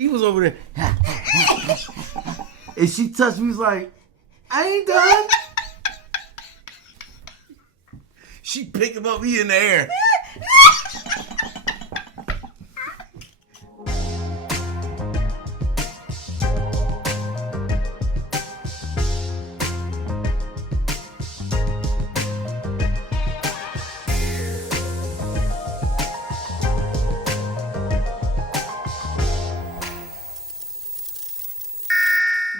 He was over there. And she touched me, was like, I ain't done. She picked him up, he in the air.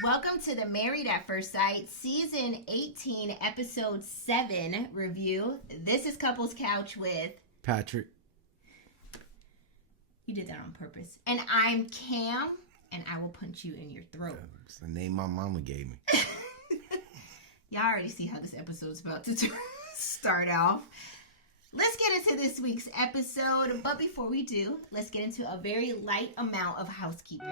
Welcome to the Married at First Sight, Season 18, Episode 7 review. This is Couples Couch with... Patrick. You did that on purpose. And I'm Cam, and I will punch you in your throat. That's the name my mama gave me. Y'all already see how this episode's about to start off. Let's get into this week's episode, but before we do, let's get into a very light amount of housekeeping.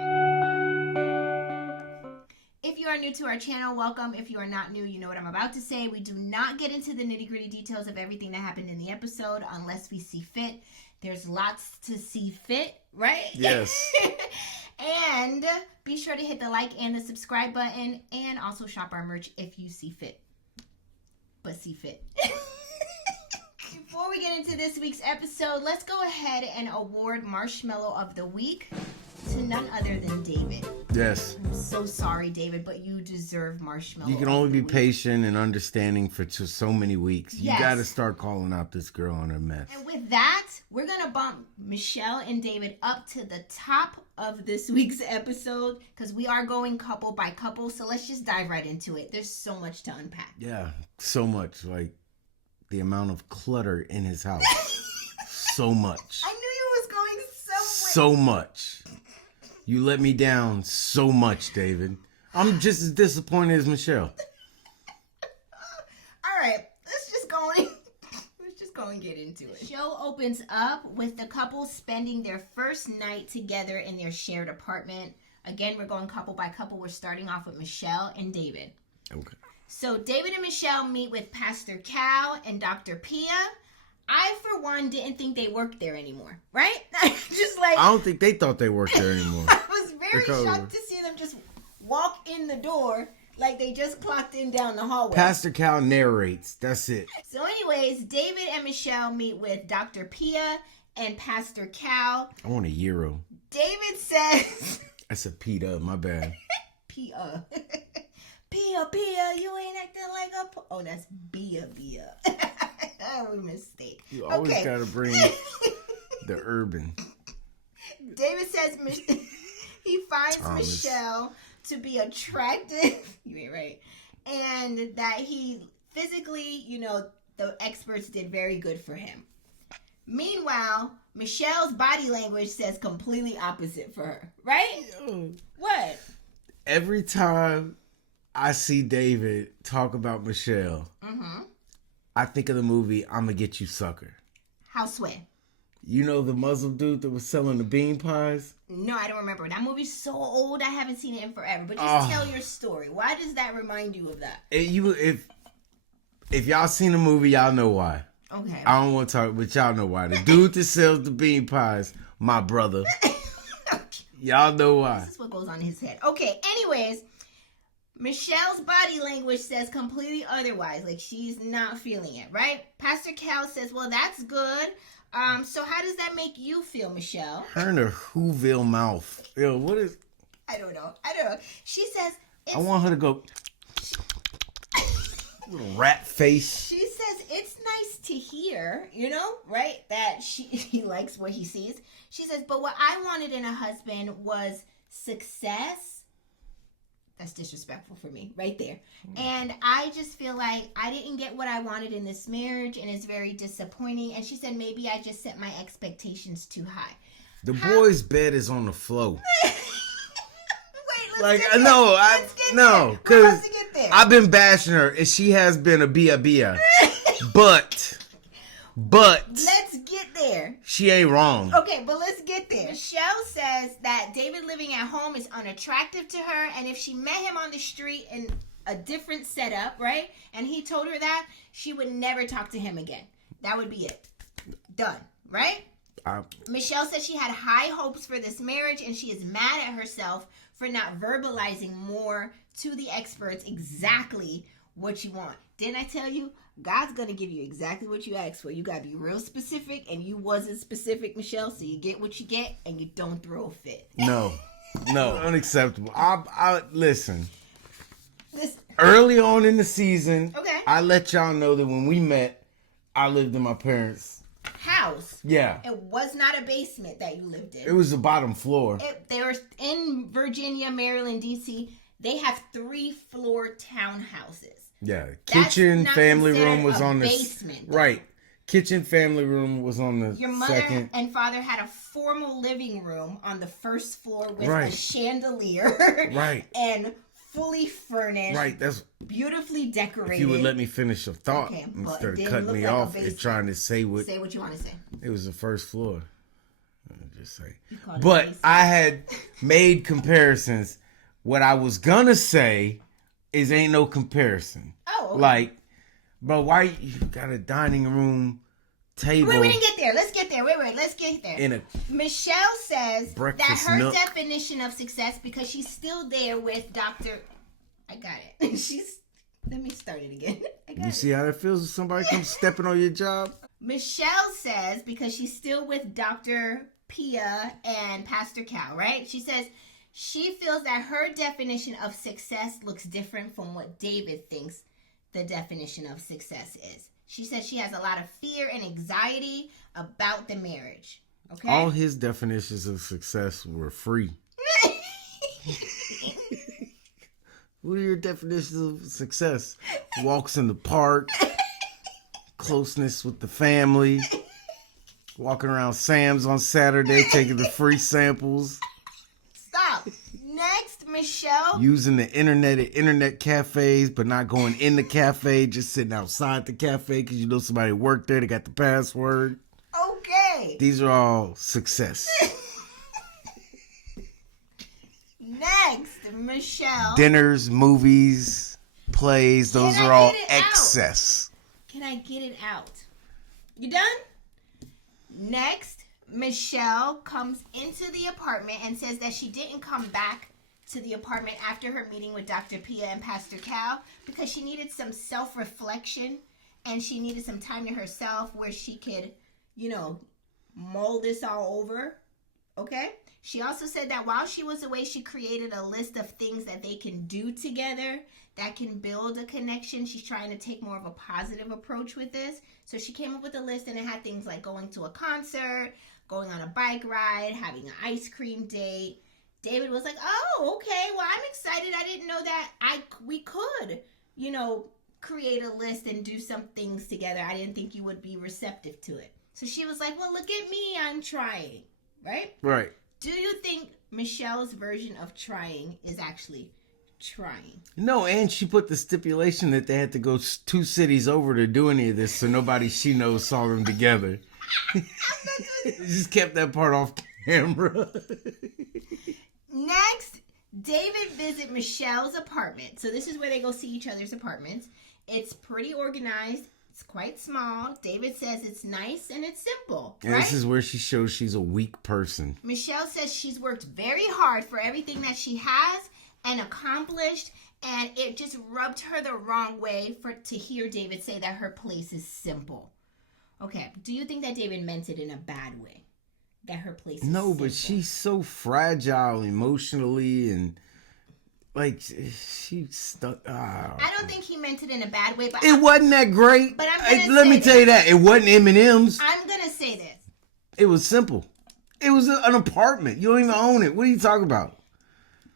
If you are new to our channel, welcome. If you are not new, you know what I'm about to say. We do not get into the nitty-gritty details of everything that happened in the episode unless we see fit. There's lots to see fit, right? Yes. And be sure to hit the like and the subscribe button and also shop our merch if you see fit. But see fit. Before we get into this week's episode, let's go ahead and award Marshmallow of the Week to none other than David. Yes. I'm so sorry, David, but you deserve Marshmallow. You can only be patient and understanding for so many weeks. You got to start calling out this girl on her mess. And with that, we're going to bump Michelle and David up to the top of this week's episode because we are going couple by couple. So let's just dive right into it. There's so much to unpack. Yeah, so much. Like the amount of clutter in his house. So much. I knew you was going somewhere. So much. You let me down so much, David. I'm just as disappointed as Michelle. All right, let's just go and get into it. Show opens up with the couple spending their first night together in their shared apartment. Again, we're going couple by couple. We're starting off with Michelle and David. Okay. So David and Michelle meet with Pastor Cal and Dr. Pia. I, for one, didn't think they worked there anymore, right? Just like... I don't think they thought they worked there anymore. I was very shocked to see them just walk in the door like they just clocked in down the hallway. Pastor Cal narrates. That's it. So anyways, David and Michelle meet with Dr. Pia and Pastor Cal. I want a euro. David says... That's a Pita, my bad. Pia. Pia, you ain't acting like a... Oh, that's Bia. Oh, mistake. You always gotta bring the urban. David says he finds Michelle to be attractive. You ain't right. And that he physically, the experts did very good for him. Meanwhile, Michelle's body language says completely opposite for her. Right? What? Every time I see David talk about Michelle, I think of the movie I'ma Get You Sucker. Houseway. You know the Muslim dude that was selling the bean pies? No, I don't remember. That movie's so old, I haven't seen it in forever. But just tell your story. Why does that remind you of that? If y'all seen the movie, y'all know why. Okay. I don't want to talk, but y'all know why. The dude that sells the bean pies, my brother. Y'all know why. This is what goes on in his head. Okay, anyways... Michelle's body language says completely otherwise. Like, she's not feeling it, right? Pastor Cal says, well, that's good. So how does that make you feel, Michelle? Her and her Whoville mouth. Yo, what is... I don't know. She says... I want her to go... Little rat face. She says, it's nice to hear, right? That he likes what he sees. She says, but what I wanted in a husband was success. That's disrespectful for me, right there. And I just feel like I didn't get what I wanted in this marriage, and it's very disappointing. And she said, maybe I just set my expectations too high. The boy's bed is on the floor. Wait, let's get there. No, because I've been bashing her, and she has been a bia. But let's get there. She ain't wrong. Okay, but let's get there. Michelle says that David living at home is unattractive to her, and if she met him on the street in a different setup, right, and he told her that, she would never talk to him again. That would be it. Done, right? Michelle said she had high hopes for this marriage, and she is mad at herself for not verbalizing more to the experts exactly what you want. Didn't I tell you? God's going to give you exactly what you asked for. You got to be real specific, and you wasn't specific, Michelle, so you get what you get, and you don't throw a fit. No, unacceptable. I listen. Early on in the season, okay, I let y'all know that when we met, I lived in my parents' house. Yeah. It was not a basement that you lived in. It was the bottom floor. They were in Virginia, Maryland, D.C. They have 3-floor townhouses. Yeah. Kitchen, family room was on the basement. Right. Kitchen, family room was on the Your mother second. and father had a formal living room on the first floor with a chandelier. Right. And fully furnished. Right. That's beautifully decorated. If you would let me finish a thought instead of cutting me off and trying to say what you want to say. It was the first floor. Just say. But I had made comparisons. What I was gonna say is ain't no comparison. Oh, okay. Like, bro, why you got a dining room table? Wait, we didn't get there. Let's get there. Wait, let's get there. Michelle says that her definition of success, because she's still there with Dr. I got it. Let me start it again. You see how that feels when somebody comes stepping on your job? Michelle says, because she's still with Dr. Pia and Pastor Cal, right? She says she feels that her definition of success looks different from what David thinks the definition of success is. She says she has a lot of fear and anxiety about the marriage. Okay. All his definitions of success were free. What are your definitions of success? Walks in the park, closeness with the family, walking around Sam's on Saturday, taking the free samples. Stop. Next, Michelle. Using the internet at internet cafes, but not going in the cafe, just sitting outside the cafe because you know somebody worked there, they got the password. Okay. These are all success. Next, Michelle. Dinners, movies, plays, those are all excess. Can I get it out? You done? Next, Michelle comes into the apartment and says that she didn't come back to the apartment after her meeting with Dr. Pia and Pastor Cal because she needed some self-reflection and she needed some time to herself where she could, mull this all over. Okay? She also said that while she was away, she created a list of things that they can do together that can build a connection. She's trying to take more of a positive approach with this. So she came up with a list and it had things like going to a concert, going on a bike ride, having an ice cream date. David was like, oh, okay, well, I'm excited. I didn't know that we could, create a list and do some things together. I didn't think you would be receptive to it. So she was like, well, look at me. I'm trying. Right? Right. Do you think Michelle's version of trying is actually trying? No, and she put the stipulation that they had to go 2 cities over to do any of this, so nobody she knows saw them together. Just kept that part off camera. Next, David visits Michelle's apartment. So this is where they go see each other's apartments. It's pretty organized. It's quite small. David says it's nice and it's simple. And right? This is where she shows she's a weak person. Michelle says she's worked very hard for everything that she has and accomplished, and it just rubbed her the wrong way to hear David say that her place is simple. Okay, do you think that David meant it in a bad way? That her place is simple? But she's so fragile emotionally and she's stuck. I don't think he meant it in a bad way, but it wasn't that great. But I'm let me tell you that it wasn't M&M's. I'm gonna say this. It was simple. It was an apartment. You don't even own it. What are you talking about?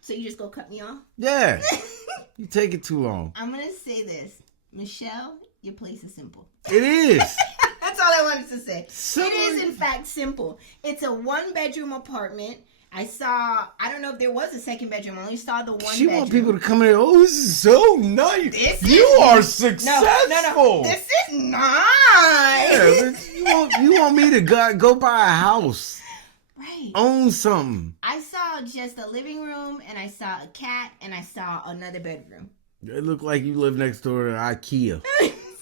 So you just go cut me off? Yeah. You take it too long. I'm gonna say this, Michelle. Your place is simple. It is. That's all I wanted to say. Simple. It is in fact simple. It's a 1-bedroom apartment. I don't know if there was a 2nd bedroom. I only saw the 1 bedroom. She want people to come in and, oh, this is so nice. You are successful. No. This is nice. Yeah, you want me to go buy a house. Right. Own something. I saw just a living room, and I saw a cat, and I saw another bedroom. It looked like you live next door to IKEA.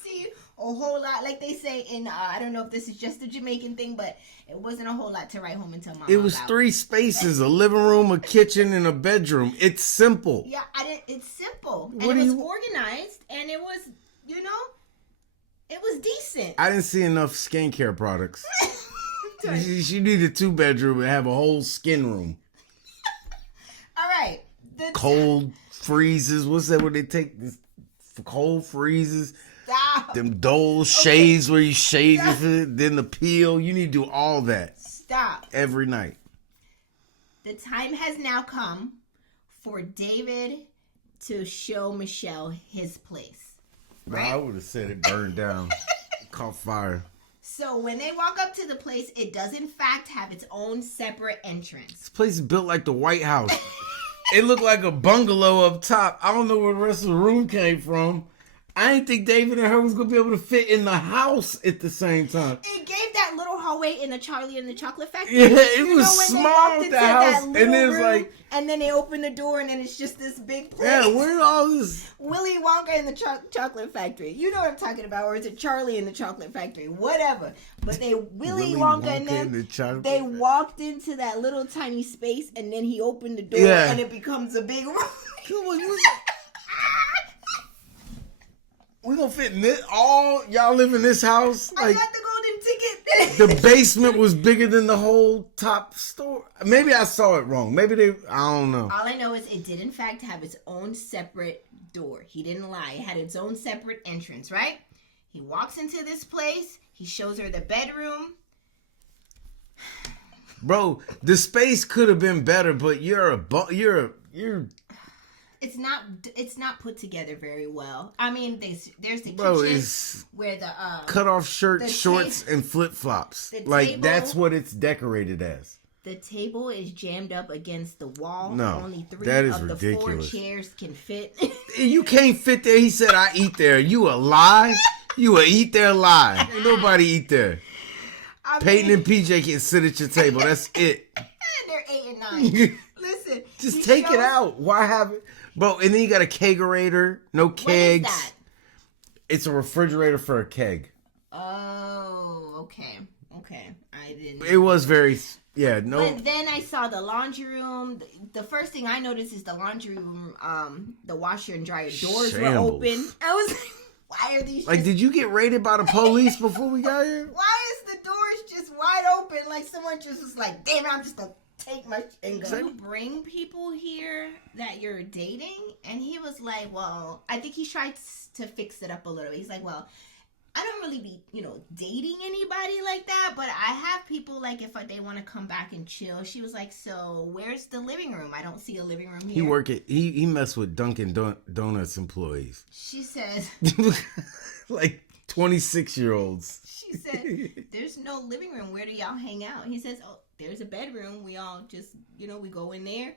See, whole lot. Like they say in, I don't know if this is just a Jamaican thing, but it wasn't a whole lot to write home until Mama. It was 3 spaces, a living room, a kitchen, and a bedroom. It's simple. Yeah, it's simple. What And it do was you- organized, and it was, it was decent. I didn't see enough skincare products. All She needed 2-bedroom and have a whole skin room. right. Cold freezes. What's that? Where they take this cold freezes? Stop. Them Dole shades where you shave your foot, then the peel. You need to do all that Stop. every night. The time has now come for David to show Michelle his place. I would have said it burned down. Caught fire. So when they walk up to the place, it does in fact have its own separate entrance. This place is built like the White House. It looked like a bungalow up top. I don't know where the rest of the room came from. I didn't think David and her was going to be able to fit in the house at the same time. It gave that little hallway in the Charlie and the Chocolate Factory. Yeah, it You was know, when they small, walked the into house. that And little then it's room, like, and then they open the door, and then it's just this big place. yeah, where did all this? Willy Wonka and the Chocolate Factory. You know what I'm talking about, or is it Charlie and the Chocolate Factory? Whatever. But Willy Wonka and them, the chocolate they factory. walked into that little tiny space, and then he opened the door, Yeah. and it becomes a big room. We gonna fit in this? All y'all live in this house? I Like, got the golden ticket. the basement was bigger than the whole top store. Maybe I saw it wrong. Maybe I don't know. All I know is it did in fact have its own separate door. He didn't lie. It had its own separate entrance, right? He walks into this place. He shows her the bedroom. Bro, the space could have been better, but you're It's not put together very well. I mean, there's the bro, kitchen it's where the cut off shirt, the shorts, ta- and flip flops. the Like table- that's what it's decorated as. the table is jammed up against the wall. No, Only 3 that is of the ridiculous. 4 chairs can fit. You can't fit there. He said, "I eat there." You a lie? You a eat there lie? Ain't nobody eat there. I mean, Peyton and PJ can sit at your table. That's it. they're 8 and 9. Listen, Just he take it shows- out. Why have it? Bro, and then you got a kegerator. No What is kegs. that? It's a refrigerator for a keg. Oh, okay. I didn't. It was very, yeah, no. But then I saw the laundry room. The first thing I noticed is the laundry room. The washer and dryer doors were Shambles. open. I was like, why are these? Like, just, did you get raided by the police before we got here? why is the doors just wide open? Like someone just was like, damn it, I'm just gonna take my and go. You bring people here that you're dating, and he was like, well, I think he tried to fix it up a little. He's like, well, I don't really be, dating anybody like that, but I have people like if they want to come back and chill. She was like, so where's the living room? I don't see a living room here. He messed with Dunkin' Donuts employees. She says, Like 26-year-olds. she said, there's no living room. Where do y'all hang out? He says, oh, there's a bedroom. We all just, we go in there.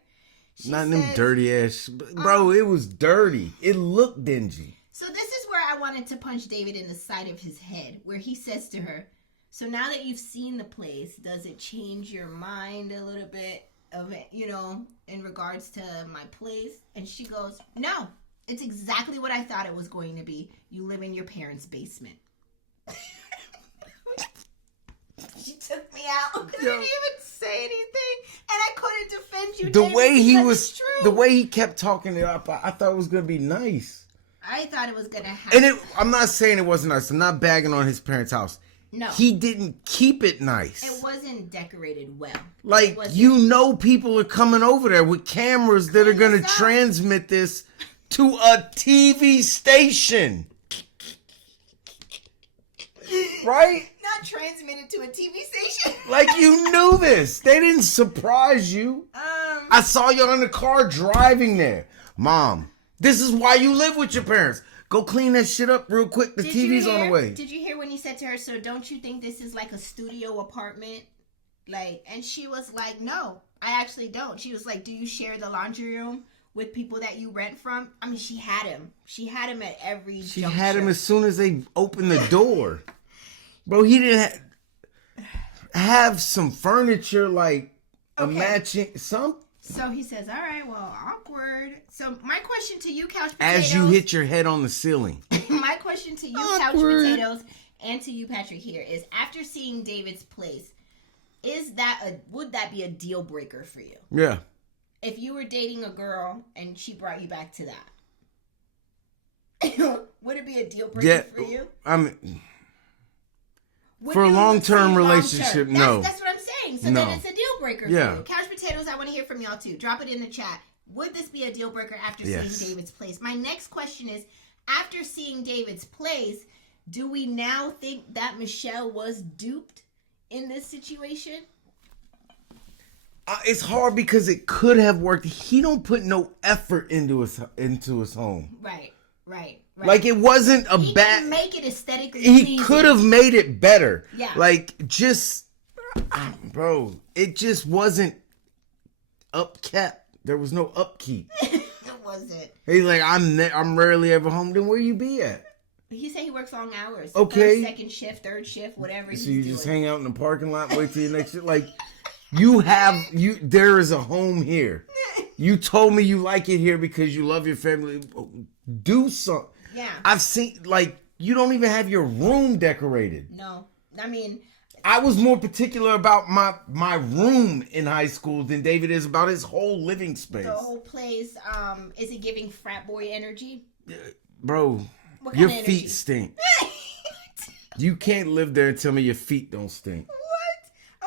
She Not in them says, dirty ass. Bro, it was dirty. It looked dingy. So this is where I wanted to punch David in the side of his head, where he says to her, so now that you've seen the place, does it change your mind a little bit of it, in regards to my place? And she goes, no, it's exactly what I thought it was going to be. You live in your parents' basement. She took me out. I didn't even say anything, and I couldn't defend you. The David, way he because was, it's true. the way he kept talking it up, I thought it was gonna be nice. I thought it was gonna happen. And I'm not saying it wasn't nice. I'm not bagging on his parents' house. No, He didn't keep it nice. it wasn't decorated well. Like, It wasn't. people are coming over there with cameras that are Clean going to this up. transmit this to a TV station. Right? Not transmitted to a TV station. Like, you knew this. They didn't surprise you. I saw you in the car driving there. Mom, this is why you live with your parents. Go clean that shit up real quick. The TV's on the way. Did you hear when he said to her, so don't you think this is like a studio apartment? Like, and she was like, no, I actually don't. She was like, do you share the laundry room with people that you rent from? I mean, she had him. She had him at every She juncture. had him as soon as they opened the door. Bro, he didn't have some furniture, like a Okay. matching, some So he says, all right, well, awkward. So my question to you, Couch Potatoes. As you hit your head on the ceiling. My question to you, Awkward. Couch Potatoes, and to you, Patrick, here is, after seeing David's place, would that be a deal breaker for you? Yeah. If you were dating a girl and she brought you back to that, would it be a deal breaker for you? I mean, for a long-term relationship, no. That's what I'm saying. So then it's a deal breaker for you. Couch Potatoes, I want to hear from y'all too. Drop it in the chat. Would this be a deal breaker after seeing David's place? My next question is, after seeing David's place, do we now think that Michelle was duped in this situation? It's hard because it could have worked. He don't put no effort into his home. Right. Like, it wasn't a he bad. He make it aesthetically He pleasing. could have made it better. Yeah. Like, just, bro, it just wasn't upkept. There was no upkeep. It wasn't. He's like, I'm rarely ever home. Then where you be at? He said he works long hours. Okay. First, second shift, third shift, whatever. So you just hang out in the parking lot, wait till your next shift. Like, there is a home here. You told me you like it here because you love your family. Do something. Yeah. I've seen, like, you don't even have your room decorated. No. I mean, I was more particular about my room in high school than David is about his whole living space. The whole place, is it giving frat boy energy? Bro, your feet stink. You can't live there and tell me your feet don't stink. What?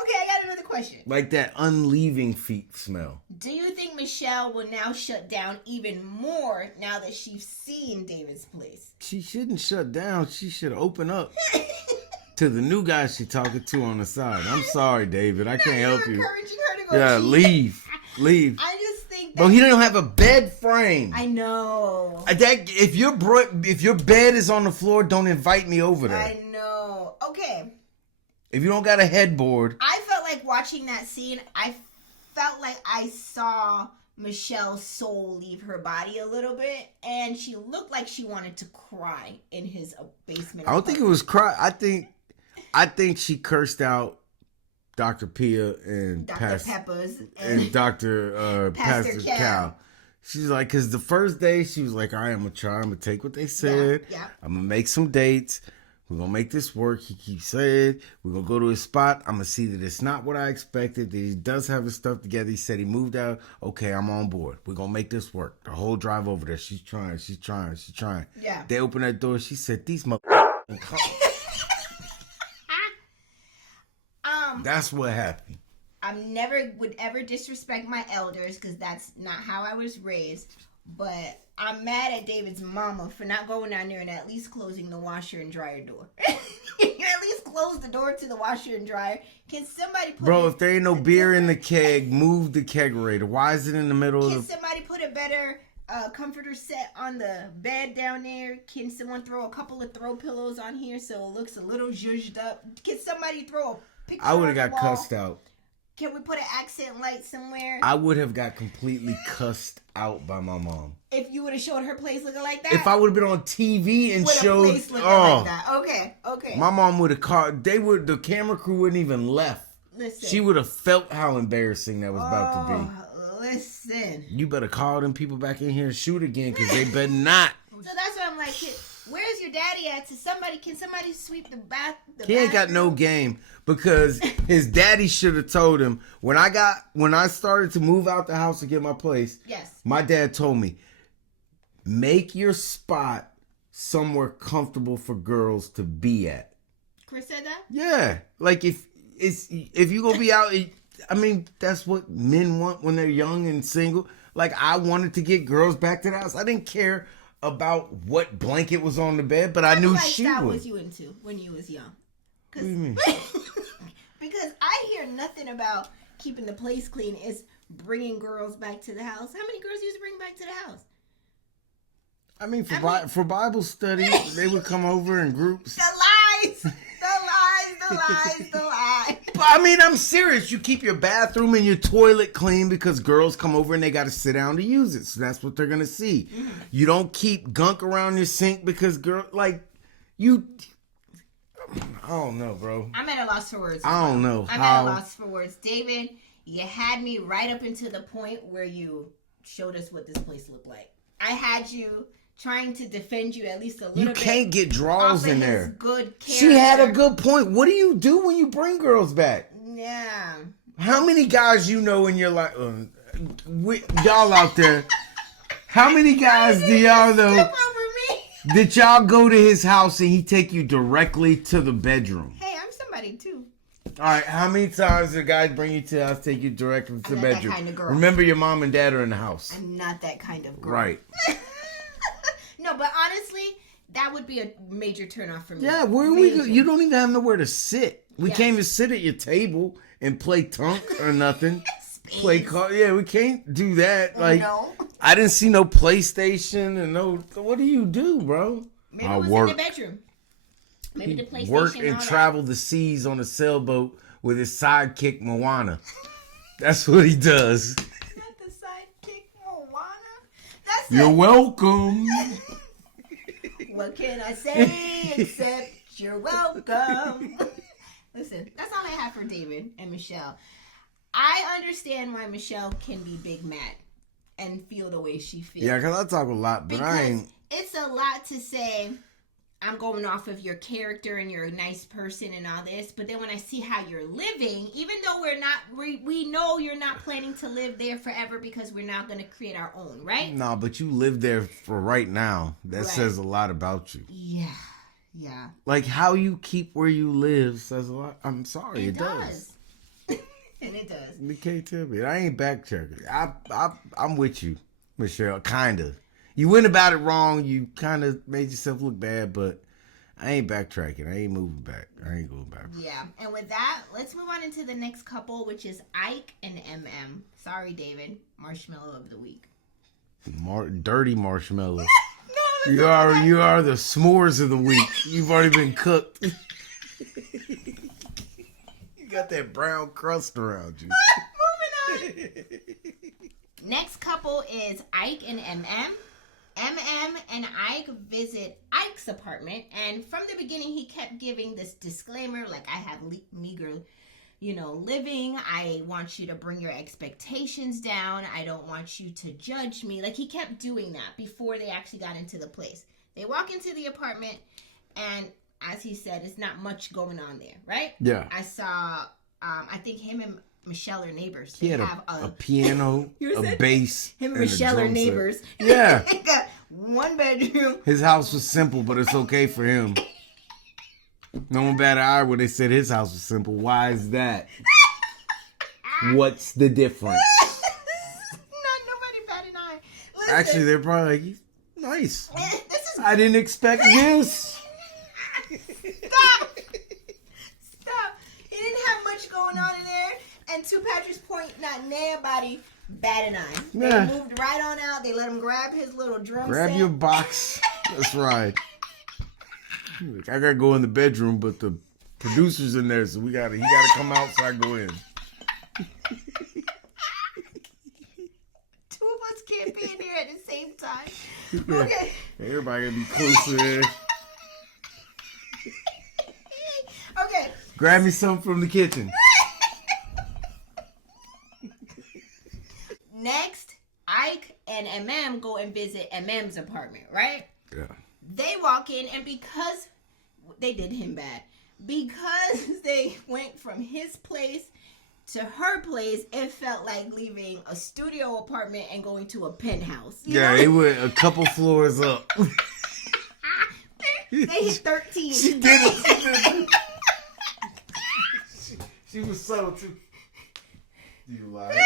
Okay, I got another question. Like that unleaving feet smell. Do you think Michelle will now shut down even more now that she's seen David's place? She shouldn't shut down. She should open up to the new guy she talking to on the side. I'm sorry, David. I can't help you. Encouraging her to go Yeah, cheat. leave. I just think that... Bro, he don't have a bed frame. I know. If your bed is on the floor, don't invite me over there. I know. Okay. If you don't got a headboard. I felt like watching that scene, I felt like I saw Michelle's soul leave her body a little bit, and she looked like she wanted to cry in his basement. I don't think it was cry. I think she cursed out Dr. Pia and Dr. Peppers and Dr. Pastor Cal. She's like, because the first day she was like, all right, I'm going to try. I'm going to take what they said. Yeah. I'm going to make some dates. We're going to make this work. He keeps saying, we're going to go to his spot. I'm going to see that it's not what I expected, that he does have his stuff together. He said he moved out. Okay, I'm on board. We're going to make this work. The whole drive over there, she's trying. Yeah. They opened that door. She said, these That's what happened. I never would ever disrespect my elders because that's not how I was raised. But I'm mad at David's mama for not going down there and at least closing the washer and dryer door. At least close the door to the washer and dryer. Can somebody put if there ain't no beer in the keg, move the kegerator. Why is it in the middle of the... Can somebody put a better comforter set on the bed down there? Can someone throw a couple of throw pillows on here so it looks a little zhuzhed up? Can somebody throw a picture I would on have the got wall? cussed out. Can we put an accent light somewhere? I would have got completely cussed out by my mom. If you would have showed her place looking like that? If I would have been on TV and showed... Place looking like that. Okay. My mom would have called... The camera crew wouldn't even left. Listen. She would have felt how embarrassing that was about to be. Listen. You better call them people back in here and shoot again, because they better not. So that's what I'm like, where's your daddy at? Can somebody sweep the bath? He ain't got no game, because his daddy should have told him when I started to move out the house to get my place. Yes. My dad told me, make your spot somewhere comfortable for girls to be at. Chris said that? Yeah. Like if you gonna be out, I mean, that's what men want when they're young and single. Like, I wanted to get girls back to the house. I didn't care about what blanket was on the bed, but I knew she would. What was you into when you was young? What do you mean? Because I hear nothing about keeping the place clean. It's bringing girls back to the house. How many girls you used to bring back to the house? I mean, for Bible study, they would come over in groups. The lies. But I mean, I'm serious. You keep your bathroom and your toilet clean because girls come over and they got to sit down to use it. So that's what they're going to see. Mm. You don't keep gunk around your sink because I don't know, bro. I'm at a loss for words. I don't know. I'm at a loss for words. David, You had me right up into the point where you showed us what this place looked like. I had you trying to defend you at least a little bit. You can't get draws in there. Good character. She had a good point. What do you do when you bring girls back? Yeah. How many guys you know in your life? Y'all out there. How many guys do y'all know that y'all go to his house and he take you directly to the bedroom? Hey, I'm somebody too. All right, how many times do guys bring you to the house, take you directly to the bedroom? That kind of girl. Remember, your mom and dad are in the house. I'm not that kind of girl. Right. No, but honestly, that would be a major turnoff for me. Yeah, where we go? You don't even have nowhere to sit. We can't even sit at your table and play tunk or nothing. Play card. Yeah, we can't do that. Like, no. I didn't see no PlayStation and no. What do you do, bro? Maybe it was in the bedroom. Maybe the PlayStation. Work and travel the seas on a sailboat with his sidekick Moana. That's what he does. Not the sidekick Moana. That's You're welcome. What can I say except you're welcome? Listen, that's all I have for David and Michelle. I understand why Michelle can be big mad and feel the way she feels. Yeah, because I talk a lot, but I ain't. It's a lot to say, I'm going off of your character and you're a nice person and all this, but then when I see how you're living, even though we know you're not planning to live there forever because we're not going to create our own, right? No, but you live there for right now. That says a lot about you. Yeah. Like how you keep where you live says a lot. I'm sorry, it does. And it does. You can't tell me. I ain't backtracking. I'm with you, Michelle. Kinda. You went about it wrong. You kind of made yourself look bad, but I ain't backtracking. I ain't moving back. I ain't going back. Yeah. And with that, let's move on into the next couple, which is Ike and MM. Sorry, David. Marshmallow of the week. Dirty marshmallow. No, you are the s'mores of the week. You've already been cooked. Got that brown crust around you. Moving on. Next couple is Ike and MM. MM and Ike visit Ike's apartment, and from the beginning he kept giving this disclaimer like, I have meager, living. I want you to bring your expectations down. I don't want you to judge me. Like, he kept doing that before they actually got into the place. They walk into the apartment, and as he said, it's not much going on there, right? Yeah. I saw, I think him and Michelle are neighbors. He had a piano, a bass, him and Michelle are neighbors. Set. Yeah. They got one bedroom. His house was simple, but it's okay for him. No one batted an eye when they said his house was simple. Why is that? What's the difference? Nobody batted an eye. Listen. Actually, they're probably like, nice. I didn't expect this. Stop. He didn't have much going on in there. And to Patrick's point, not nobody batted an eye. Yeah. They moved right on out. They let him grab his little drum set. Grab your box. That's right. I gotta go in the bedroom, but the producer's in there, so he gotta come out so I go in. Two of us can't be in here at the same time. Yeah. Okay. Everybody gotta be closer there. Okay. Grab me something from the kitchen. Next, Ike and MM go and visit MM's apartment, right? Yeah. They walk in, and because they did him bad, because they went from his place to her place, it felt like leaving a studio apartment and going to a penthouse. Yeah, they went a couple floors up. They hit 13. She did it. She was subtle too. Do you lie?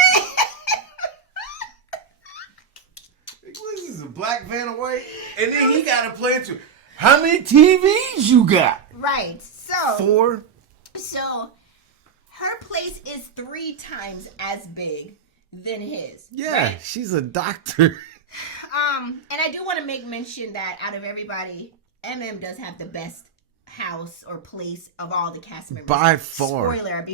This is a black van away, and then he got to play it too. How many TVs you got? Right. So 4. So her place is 3 times as big than his. Yeah, right? She's a doctor. And I do want to make mention that out of everybody, MM does have the best house or place of all the cast members. By far. Spoiler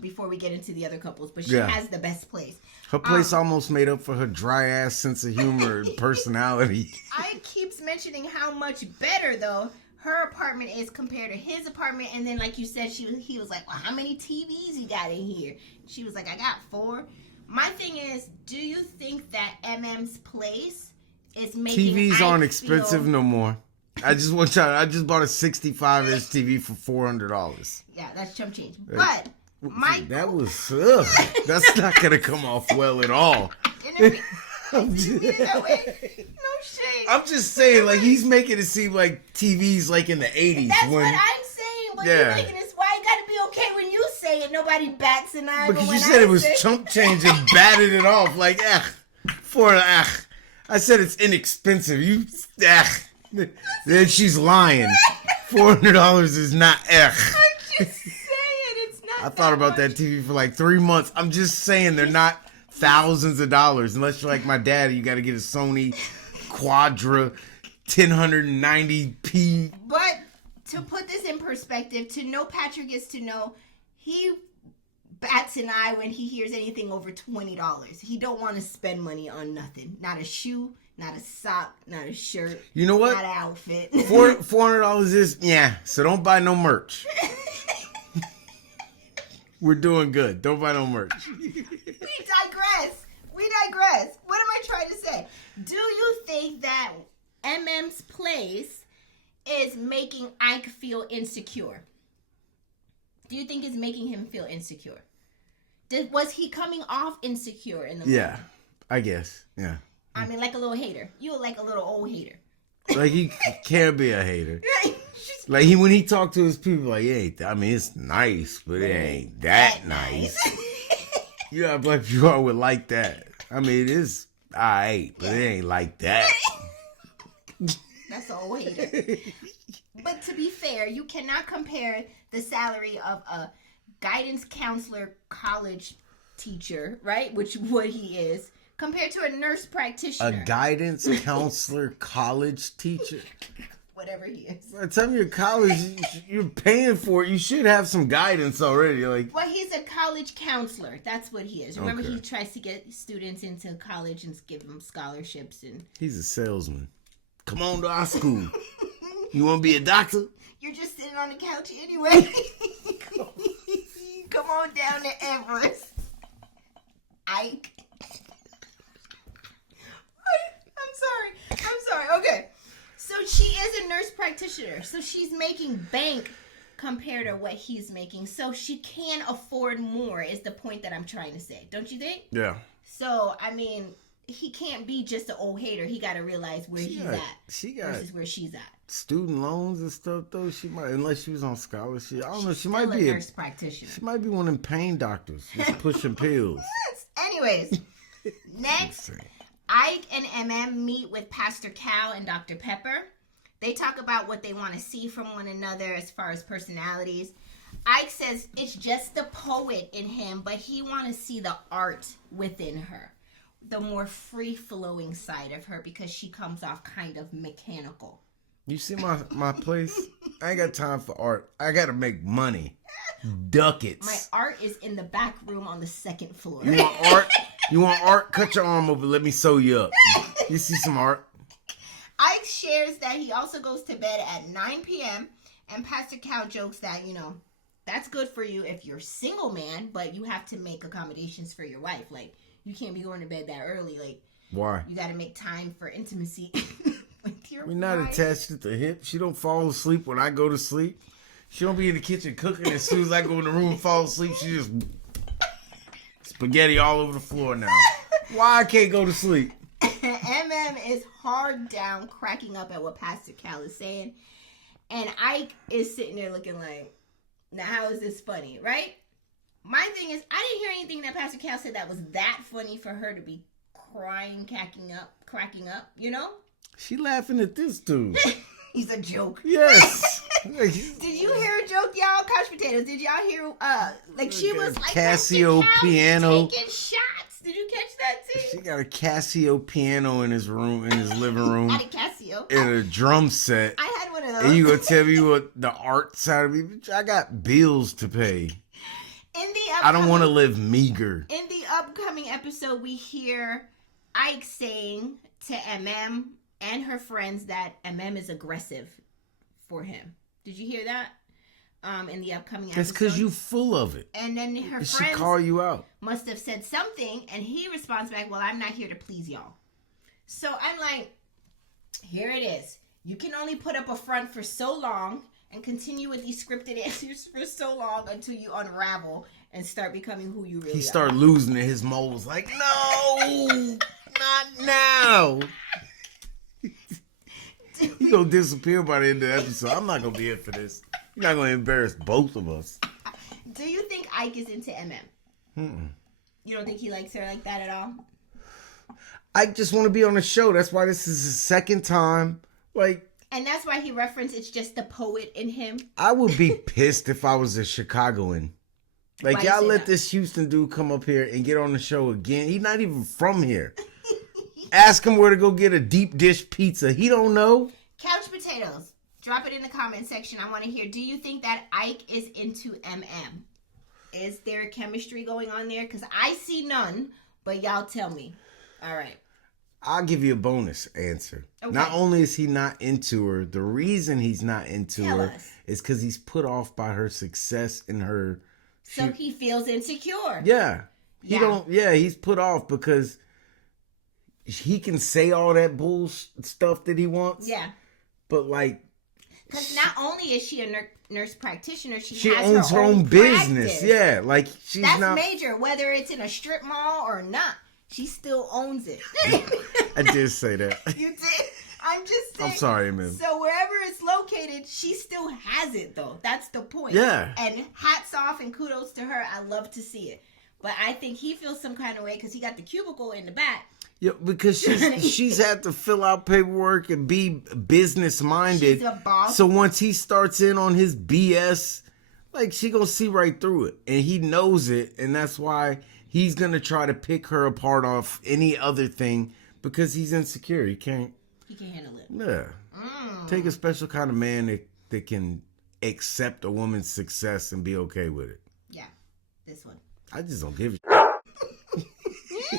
before we get into the other couples, but she has the best place. Her place almost made up for her dry ass sense of humor and personality. I keeps mentioning how much better though her apartment is compared to his apartment. And then, like you said, he was like, well, how many TVs you got in here? She was like, I got 4. My thing is, do you think that MM's place is making TVs aren't Ike expensive feel... no more. I just bought a 65-inch TV for $400. Yeah, that's chump change. But that was that's not gonna come off well at all. Didn't you mean it that way? No shade. I'm just saying, like, he's making it seem like TV's like in the 80s. That's what I'm saying. But you're making this, why it gotta be okay when you say it? Nobody bats an eye. Because you said it was chump change and batted it off like, I said it's inexpensive. Then she's lying. $400 is not I'm just saying it's not. I thought about that TV for like 3 months. I'm just saying they're not thousands of dollars. Unless you're like my dad, you got to get a Sony Quadra 1090p. But to put this in perspective, to know Patrick gets to know, he bats an eye when he hears anything over $20. He don't want to spend money on nothing. Not a shoe, not a sock, not a shirt. You know what? Not an outfit. $400 is, so don't buy no merch. We're doing good. Don't buy no merch. We digress. What am I trying to say? Do you think that MM's place is making Ike feel insecure? Do you think it's making him feel insecure? Was he coming off insecure in the movie? I guess. Yeah. I mean, like a little hater. You were like a little old hater. Like, he can be a hater. Like, when he talked to his people, like, it's nice, but it ain't that nice. You know, but you all would like that. I mean, it is alright, but it ain't like that. That's an old hater. But to be fair, you cannot compare the salary of a guidance counselor college teacher, right? Which what he is, compared to a nurse practitioner. A guidance counselor college teacher. Whatever he is. By the time you're in college, you're paying for it. You should have some guidance already. Like, well, he's a college counselor. That's what he is. Remember, he tries to get students into college and give them scholarships. And he's a salesman. Come on to our school. You want to be a doctor? You're just sitting on the couch anyway. Come on down to Everest, Ike. I'm sorry. Okay. So she is a nurse practitioner. So she's making bank compared to what he's making. So she can afford more is the point that I'm trying to say. Don't you think? Yeah. So, I mean, he can't be just an old hater. He got to realize where he's at versus where she's at. Student loans and stuff, though. She might, unless she was on scholarship. I don't know. She might be be a nurse practitioner. She might be one of them pain doctors just pushing pills. Yes. Anyways, next, Ike and MM meet with Pastor Cal and Dr. Pepper. They talk about what they want to see from one another as far as personalities. Ike says it's just the poet in him, but he wants to see the art within her. The more free-flowing side of her, because she comes off kind of mechanical. You see my place? I ain't got time for art. I got to make money. Ducats. My art is in the back room on the 2nd floor. You want art? You want art? Cut your arm over. Let me sew you up. You see some art? Ike shares that he also goes to bed at 9 p.m. And Pastor Cal jokes that, that's good for you if you're a single man, but you have to make accommodations for your wife. Like, you can't be going to bed that early. Like, why? You got to make time for intimacy with your We're not wife. attached at the hip. She don't fall asleep when I go to sleep. She don't be in the kitchen cooking. As soon as I go in the room and fall asleep, she just spaghetti all over the floor now. Why I can't go to sleep? MM is hard down, cracking up at what Pastor Cal is saying. And Ike is sitting there looking like, now how is this funny, right? My thing is, I didn't hear anything that Pastor Cal said that was that funny for her to be crying, cracking up, She laughing at this dude. He's a joke. Yes. Did you hear a joke, y'all? Couch potatoes. Did y'all hear, she was like Casio piano. Taking shots. Did you catch that too? She got a Casio piano in his room, in his living room. Not a Casio. And a drum set. I had one of those. And you gonna tell me what the art side of me? I got bills to pay. I don't want to live meager. In the upcoming episode, we hear Ike saying to MM and her friends that MM is aggressive for him. Did you hear that? In the upcoming episode. That's because you full of it. And then her It should friends call you out. must have said something, and he responds back, well, I'm not here to please y'all. So I'm like, here it is. You can only put up a front for so long and continue with these scripted answers for so long until you unravel and start becoming who you really are. He started losing it. His mole was like, no, not now. He gonna disappear by the end of the episode. I'm not gonna be here for this. You're not gonna embarrass both of us. Do you think Ike is into MM? Mm-mm. You don't think he likes her like that at all? I just want to be on the show. That's why this is his second time. Like, and that's why he referenced it's just the poet in him. I would be pissed if I was a Chicagoan. Like, y'all let this Houston dude come up here and get on the show again. He's not even from here. Ask him where to go get a deep dish pizza. He don't know. Couch potatoes. Drop it in the comment section. I want to hear, do you think that Ike is into MM? Is there chemistry going on there? Because I see none, but y'all tell me. All right. I'll give you a bonus answer. Okay. Not only is he not into her, the reason he's not into her is because he's put off by her success in her. So he feels insecure. Yeah. He's put off because he can say all that bullshit stuff that he wants. Yeah. But like, because not only is she a nurse practitioner, she has owns her own business. Yeah, like that's major. Whether it's in a strip mall or not, she still owns it. I did say that. You did. I'm just saying. I'm sorry, man. So wherever it's located, she still has it, though. That's the point. Yeah. And hats off and kudos to her. I love to see it. But I think he feels some kind of way because he got the cubicle in the back. Yeah, because she's had to fill out paperwork and be business minded. She's a boss. So once he starts in on his BS, like, she gonna see right through it, and he knows it, and that's why he's gonna try to pick her apart off any other thing because he's insecure. He can't handle it. Yeah. Take a special kind of man that can accept a woman's success and be okay with it. Yeah, this one. I just don't give a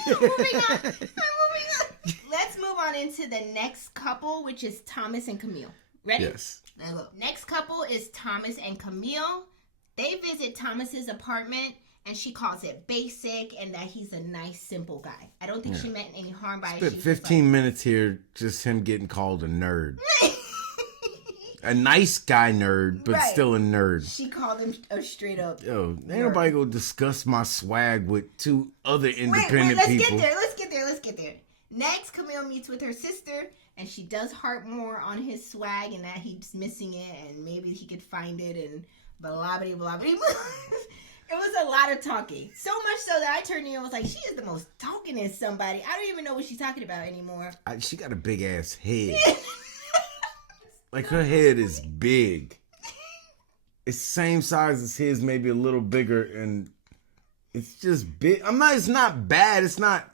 Moving on. Let's move on into the next couple, which is Thomas and Camille. Ready? Yes. Let's go. Next couple is Thomas and Camille. They visit Thomas's apartment, and she calls it basic and that he's a nice, simple guy. I don't think she meant any harm by it. Spent 15 minutes here, just him getting called a nerd. A nice guy nerd, but still a nerd. She called him a straight up Yo, ain't nobody gonna discuss my swag with two other independent people. Let's get there. Next, Camille meets with her sister, and she does harp more on his swag and that he's missing it, and maybe he could find it, and blah, blah, blah, blah. It was a lot of talking. So much so that I turned to you and was like, she is the most talkingest somebody. I don't even know what she's talking about anymore. She got a big ass head. Like, her head is big. It's the same size as his, maybe a little bigger, and it's just big. It's not bad. It's not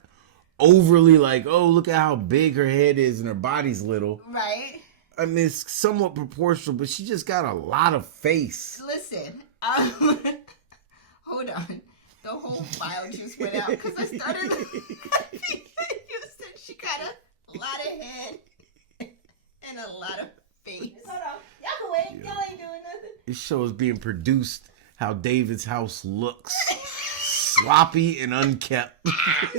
overly like, oh, look at how big her head is and her body's little. Right. I mean, it's somewhat proportional, but she just got a lot of face. Listen, hold on. The whole file just went out because I started you said she got a lot of head and a lot of face. Hold on. Y'all can wait. Y'all ain't doing nothing. This show is being produced how David's house looks. Sloppy and unkept.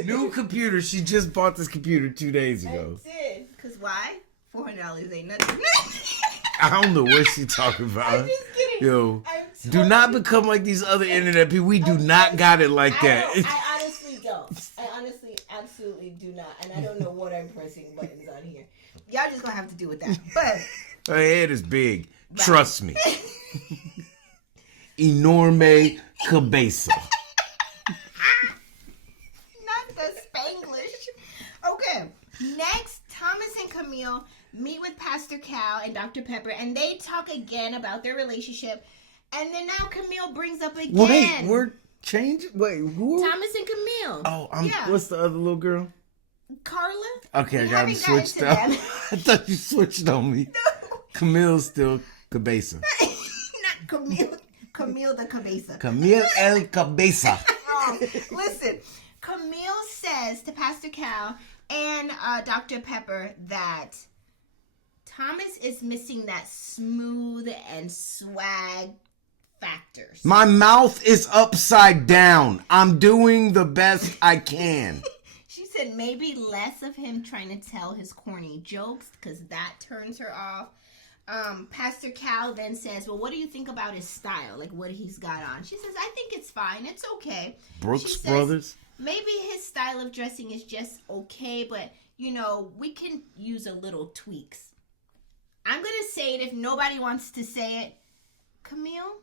New computer. She just bought this computer 2 days ago. I did. Because why? $400 ain't nothing. I don't know what she's talking about. I'm just kidding. Yo, do not become like these other internet people. We do not got it like that. I honestly don't. I honestly absolutely do not. And I don't know what I'm pressing buttons on here. Y'all just gonna have to deal with that. But her head is big. Right. Trust me. Enorme cabeza. Not the Spanglish. Okay. Next, Thomas and Camille meet with Pastor Cal and Dr. Pepper, and they talk again about their relationship. And then now Camille brings up again. Wait, we're changing? Wait, who? Thomas and Camille. Oh, what's the other little girl? Carla. Okay, I got him switched up. I thought you switched on me. No. Camille's still Cabeza. Not Camille. Camille the Cabeza. Camille el Cabeza. Wrong. Listen, Camille says to Pastor Cal and Dr. Pepper that Thomas is missing that smooth and swag factors. My mouth is upside down. I'm doing the best I can. She said maybe less of him trying to tell his corny jokes because that turns her off. Pastor Cal then says, well, what do you think about his style? Like what he's got on? She says, I think it's fine. It's okay. Brooks Brothers? Maybe his style of dressing is just okay, but, we can use a little tweaks. I'm going to say it if nobody wants to say it. Camille,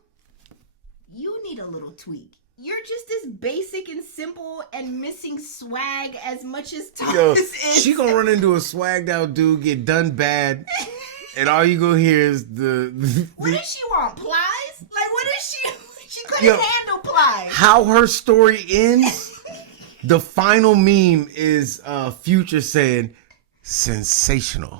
you need a little tweak. You're just as basic and simple and missing swag as much as Thomas is. She gonna run into a swagged out dude, get done bad, and all you gonna hear is what does she want? Plies? Like, what is she? She couldn't handle plies. How her story ends, the final meme is Future saying, sensational.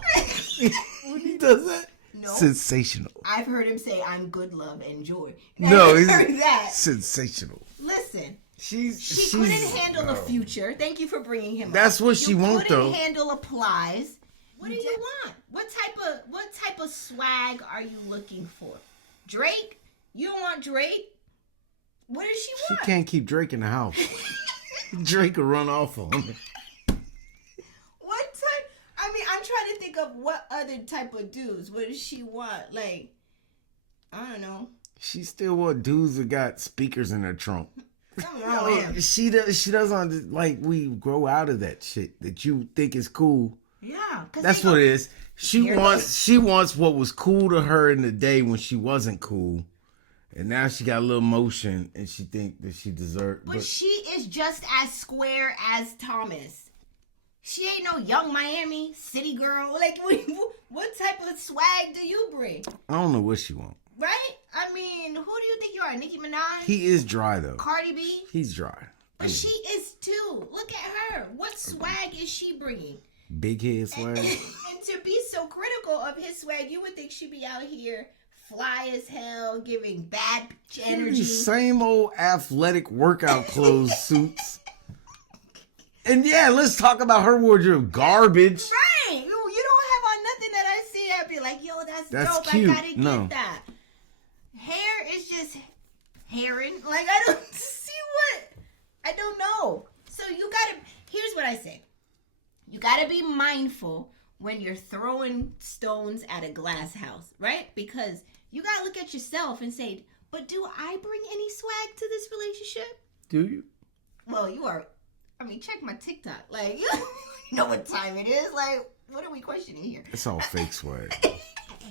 When he does that? No. Sensational. I've heard him say, I'm good, love, and joy. No, he's that. Sensational. Listen. She couldn't handle the Future. Thank you for bringing him That's up. what she wants, though. You couldn't handle applies. What do you want? What type of swag are you looking for? Drake? You don't want Drake? What does she want? She can't keep Drake in the house. Drake will run off on her. What type? I mean, I'm trying to think of what other type of dudes. What does she want? Like, I don't know. She still want dudes that got speakers in their trunk. Something wrong with him. She doesn't, like, we grow out of that shit that you think is cool. Yeah. That's what it is. She wants what was cool to her in the day when she wasn't cool. And now she got a little motion and she think that she deserved. But she is just as square as Thomas. She ain't no young Miami city girl. Like, what type of swag do you bring? I don't know what she wants. Right? I mean, who do you think you are? Nicki Minaj? He is dry, though. Cardi B? He's dry. But she is, too. Look at her. What swag is she bringing? Big head swag. And to be so critical of his swag, you would think she'd be out here fly as hell, giving bad energy. Same old athletic workout clothes suits. And yeah, let's talk about her wardrobe. Garbage. Right. You don't have on nothing that I see that be like, yo, that's dope. Cute. I gotta get that. Hair is just hairing. Like, I don't see what. I don't know. So you gotta, here's what I say. You gotta be mindful when you're throwing stones at a glass house, right? Because you gotta look at yourself and say, but do I bring any swag to this relationship? Do you? Well, you are. I mean, check my TikTok. Like, you know what time it is. Like, what are we questioning here? It's all fake swag. I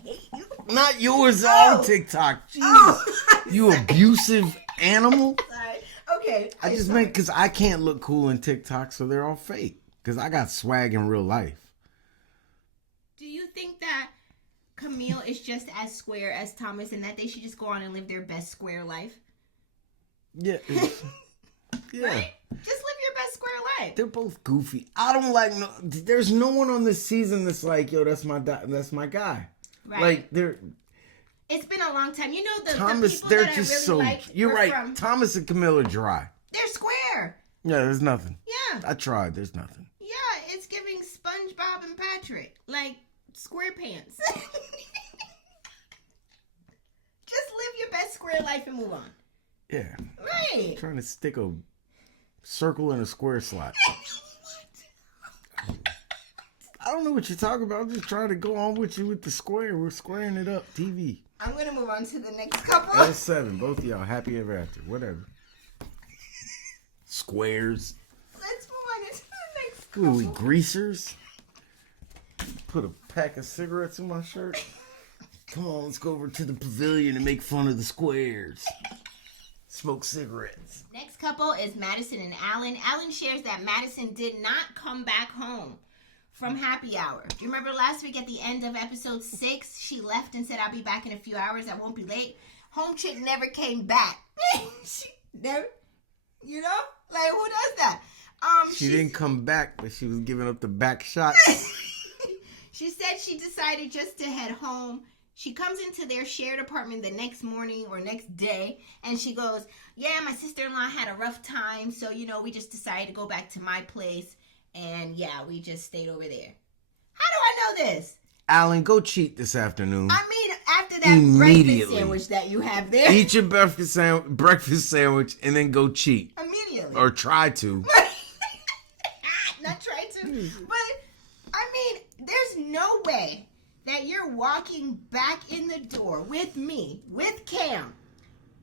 hate you. Not yours on TikTok. Jesus. You abusive animal. Sorry. Okay. I just meant because I can't look cool in TikTok, so they're all fake. Because I got swag in real life. Do you think that Camille is just as square as Thomas and that they should just go on and live their best square life? Yeah. Yeah. Right? Just live your best square life. They're both goofy. I don't like there's no one on this season that's like, yo, that's my guy. Right. Like it's been a long time. You know Thomas, the people they're that just I really so like. You're right. Thomas and Camille are dry. They're square. Yeah, there's nothing. Yeah. I tried. There's nothing. Yeah, it's giving SpongeBob and Patrick. Like square pants. Just live your best square life and move on. Yeah. Right. I'm trying to stick a circle in a square slot. I don't know what you're talking about. I'm just trying to go on with you with the square. We're squaring it up. TV. I'm going to move on to the next couple. L7. Both of y'all happy ever after. Whatever. Squares. Let's move on into the next couple. Ooh, we greasers. Put a pack of cigarettes in my shirt. Come on, let's go over to the pavilion and make fun of the squares. Smoke cigarettes. Next couple is Madison and Alan. Alan shares that Madison did not come back home from happy hour. Do you remember last week at the end of episode 6, she left and said, I'll be back in a few hours. I won't be late. Home chick never came back. She never, you know? Like, who does that? She didn't come back, but she was giving up the back shot. She said she decided just to head home. She comes into their shared apartment the next morning or next day, and she goes, yeah, my sister-in-law had a rough time, so, you know, we just decided to go back to my place, and, yeah, we just stayed over there. How do I know this? Alan, go cheat this afternoon. I mean, after that breakfast sandwich that you have there. Eat your breakfast sandwich and then go cheat. Immediately. Or try to. Not try to. But, I mean, there's no way that you're walking back in the door with me, with Cam,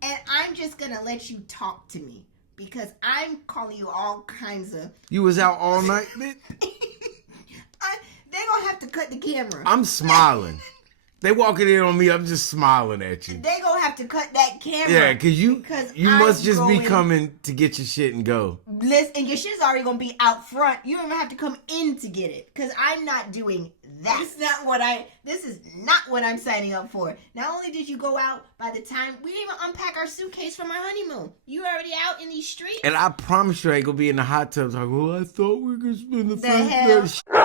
and I'm just going to let you talk to me. Because I'm calling you all kinds of... You was out all night, bitch? They're going to have to cut the camera. I'm smiling. They walking in on me, I'm just smiling at you. They going to have to cut that camera. Yeah, because you must just be coming to get your shit and go. Listen, and your shit's already going to be out front. You don't even have to come in to get it. Because I'm not doing that. This is not what I'm signing up for. Not only did you go out, by the time we didn't even unpack our suitcase from our honeymoon. You already out in these streets. And I promise you I ain't going to be in the hot tubs like, I thought we could spend the first day.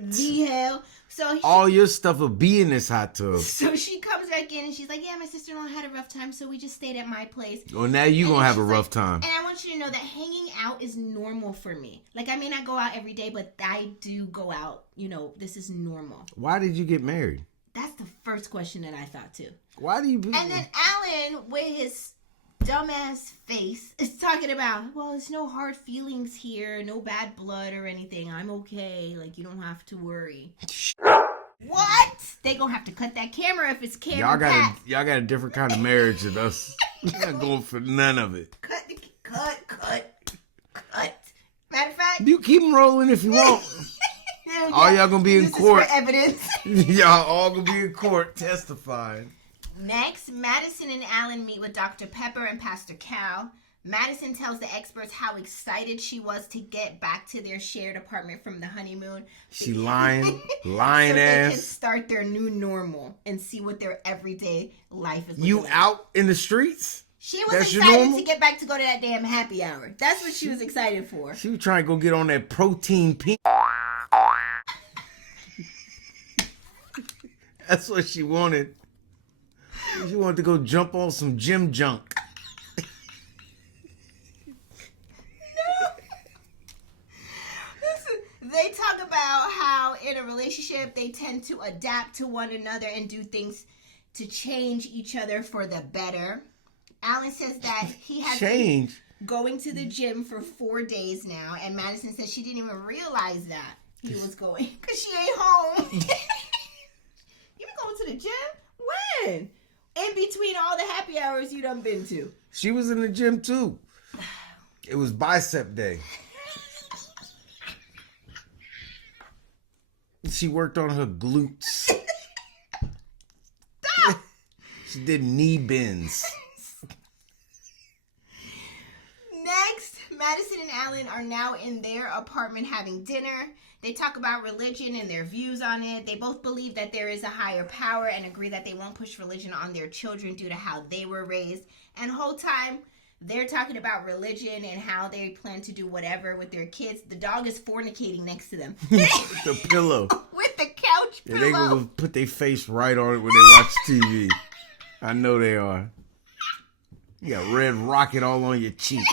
The hell. So all your stuff will be in this hot tub. So she comes back in and she's like, yeah, my sister-in-law had a rough time, so we just stayed at my place. Well, now you going to have a rough time. And I want you to know that hanging out is normal for me. Like, I may not go out every day, but I do go out. You know, this is normal. Why did you get married? That's the first question that I thought, too. Why do you... And then Alan, with his dumbass face, is talking about, well, there's no hard feelings here, no bad blood or anything. I'm okay. Like, you don't have to worry. What? They gonna have to cut that camera if it's camera. Y'all got a different kind of marriage than us. You're not going for none of it. Cut. Matter of fact, you keep them rolling if you want. All y'all gonna be in court. Is for evidence. Y'all all gonna be in court testifying. Next, Madison and Alan meet with Dr. Pepper and Pastor Cal. Madison tells the experts how excited she was to get back to their shared apartment from the honeymoon. She lying so ass. They can start their new normal and see what their everyday life is. You out in the streets? She was excited to get back to go to that damn happy hour. That's what she was excited for. She was trying to go get on that protein pink. That's what she wanted. She wanted to go jump on some gym junk. They talk about how in a relationship they tend to adapt to one another and do things to change each other for the better. Alan says that he has been going to the gym for 4 days now, and Madison says she didn't even realize that he was going because she ain't home. You been going to the gym? When? In between all the happy hours you done been to. She was in the gym too. It was bicep day. She worked on her glutes. She did knee bends. Next, Madison and Alan are now in their apartment having dinner. They talk about religion and their views on it. They both believe that there is a higher power and agree that they won't push religion on their children due to how they were raised. And the whole time, they're talking about religion and how they plan to do whatever with their kids. The dog is fornicating next to them. With the pillow. With the couch pillow. Yeah, they gonna put their face right on it when they watch TV. I know they are. You got red rocket all on your cheek.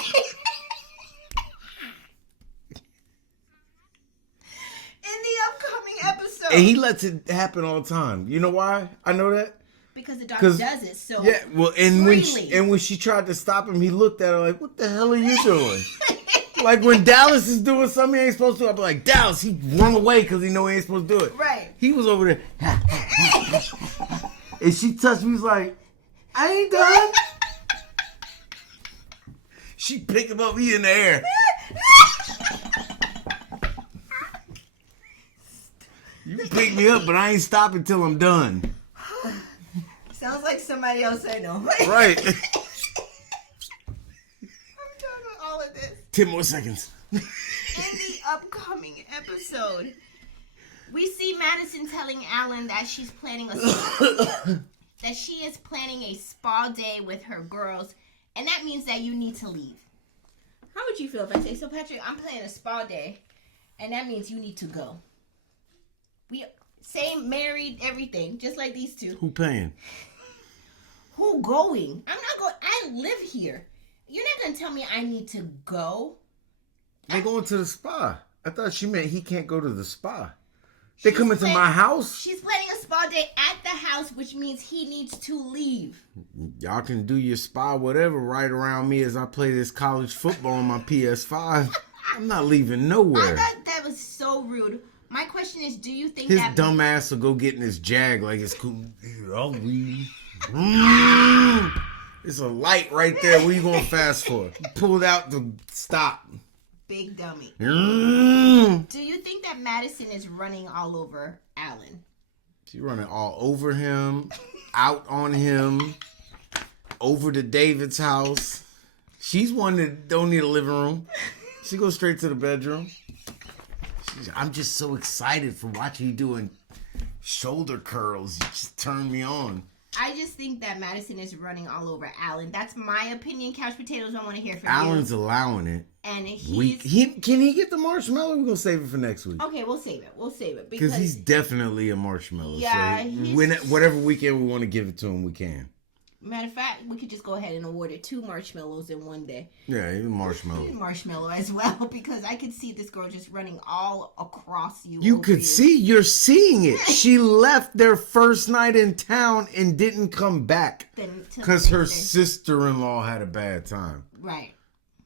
In the upcoming episode. And he lets it happen all the time. You know why I know that? Because the dog does it so yeah, well, and freely. when she tried to stop him, he looked at her like, "What the hell are you doing?" Like when Dallas is doing something he ain't supposed to, I'll be like, "Dallas," he run away because he know he ain't supposed to do it. Right. He was over there, and she touched me. He's like, "I ain't done." She picked him up, he in the air. You pick me up, but I ain't stopping till I'm done. Sounds like somebody else I know. Right. I'm done with all of this. 10 more seconds. In the upcoming episode, we see Madison telling Alan that she is planning a spa day with her girls, and that means that you need to leave. How would you feel if I say, so Patrick, I'm planning a spa day, and that means you need to go? We same, married, everything, just like these two. Who paying? Who going? I'm not going. I live here. You're not going to tell me I need to go. They going to the spa. I thought she meant he can't go to the spa. They come into my house. She's planning a spa day at the house, which means he needs to leave. Y'all can do your spa, whatever, right around me as I play this college football on my PS5. I'm not leaving nowhere. I thought that was so rude. My question is, do you think His that dumb ass will go get in his Jag like it's cool. I'll leave. It's a light right there. What are you going fast for? You pulled out the stop. Big dummy. Mm. Do you think that Madison is running all over Alan? She's running all over him, out on him, over to David's house. She's one that don't need a living room. She goes straight to the bedroom. I'm just so excited for watching you doing shoulder curls. You just turn me on. I just think that Madison is running all over Alan. That's my opinion. Couch Potatoes, I want to hear from you. Alan's allowing it. And can he get the marshmallow? We're gonna save it for next week. Okay, we'll save it Because he's definitely a marshmallow. Yeah, so whatever weekend we want to give it to him, we can. Matter of fact, we could just go ahead and award it 2 marshmallows in one day. Yeah, even marshmallow. Marshmallow as well, because I could see this girl just running all across you. You could see, you're seeing it. She left their first night in town and didn't come back because her sister-in-law had a bad time. Right.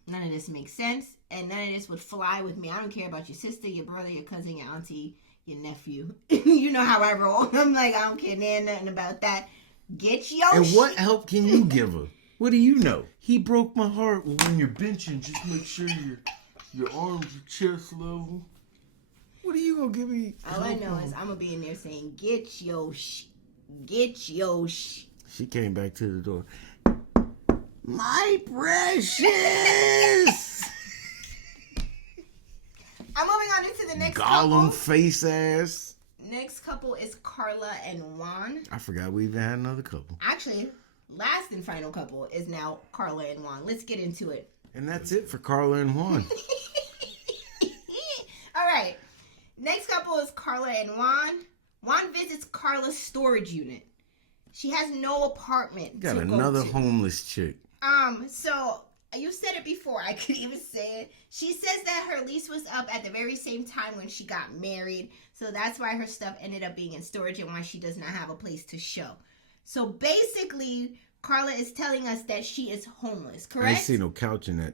None of this makes sense, and none of this would fly with me. I don't care about your sister, your brother, your cousin, your auntie, your nephew. You know how I roll. I'm like, I don't care nothing about that. Get your And what help can you give her? What do you know? He broke my heart. Well, when you're benching, just make sure your arms are chest level. What are you gonna give me? All I know is I'm gonna be in there saying, get your She came back to the door. My precious. I'm moving on into the next Gollum couple. face ass. Next couple is Carla and Juan. I forgot we even had another couple. Actually, last and final couple is now Carla and Juan. Let's get into it. And that's it for Carla and Juan. All right. Next couple is Carla and Juan. Juan visits Carla's storage unit. She has no apartment. Got to another go to. homeless chick. So you said it before. I could even say it. She says that her lease was up at the very same time when she got married. So that's why her stuff ended up being in storage and why she does not have a place to show. So basically, Carla is telling us that she is homeless, correct? I ain't see no couch in that